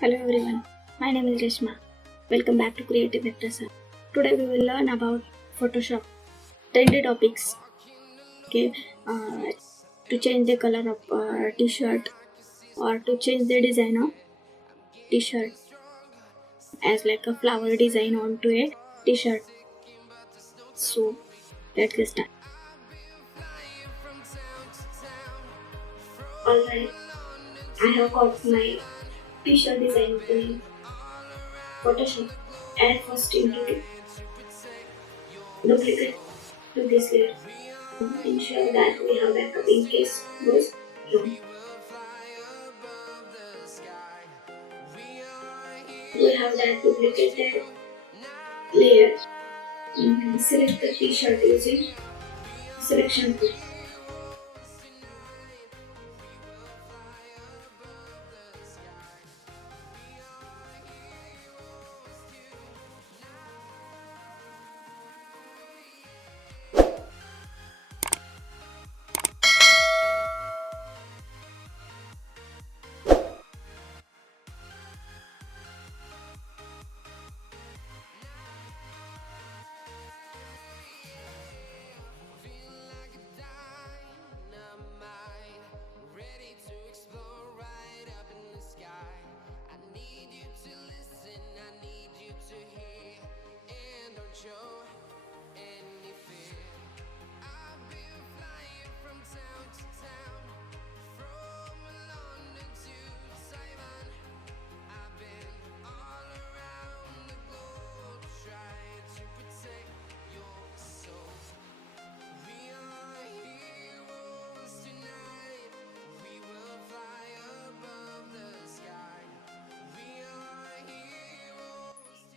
Hello everyone, my name is Reshma. Welcome back to Creative Vectors Hub. Today we will learn about Photoshop trendy topics. Okay, uh, to change the color of t-shirt or to change the design of t-shirt as like a flower design onto a t-shirt. So let's get started. Alright, I have got my t-shirt design in Photoshop. Add first into duplicate to this layer. Ensure that we have backup in case goes wrong. We have that duplicated layer. Select the t-shirt using selection tool.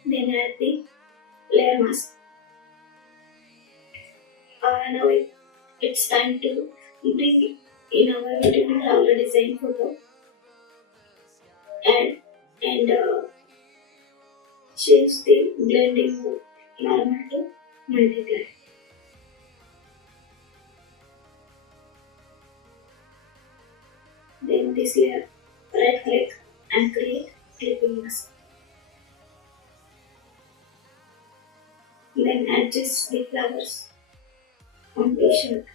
Then add the layer mask. Now it's time to bring in our beautiful flower design photo and change the blending mode normal to multiply. Then this layer, right click and create clipping mask. Then adjust the flowers on t-shirt.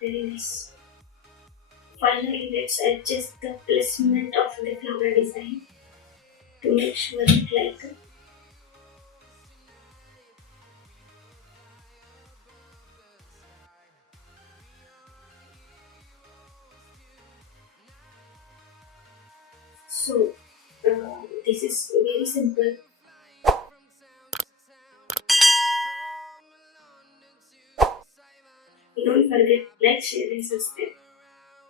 Very nice. Finally, let's adjust the placement of the flower design to make sure it like so. This is very simple. Don't forget like, share, and subscribe.